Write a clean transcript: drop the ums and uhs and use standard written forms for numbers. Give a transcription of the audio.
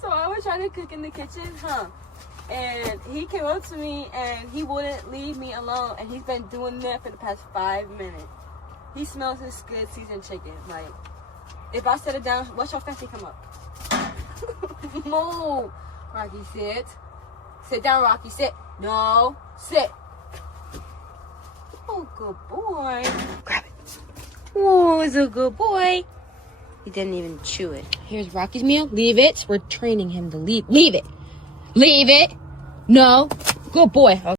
So I was trying to cook in the kitchen, and he came up to me and he wouldn't leave me alone, and he's been doing that for the past 5 minutes. He smells his good seasoned chicken. Like, if I set it down, watch how fast he come up. Move. Rocky, sit. Sit down, Rocky, sit. No, sit. Oh, good boy. Grab it. Oh, it's a good boy. He didn't even chew it. Here's Rocky's meal. Leave it. We're training him to leave. Leave it. Leave it. No. Good boy.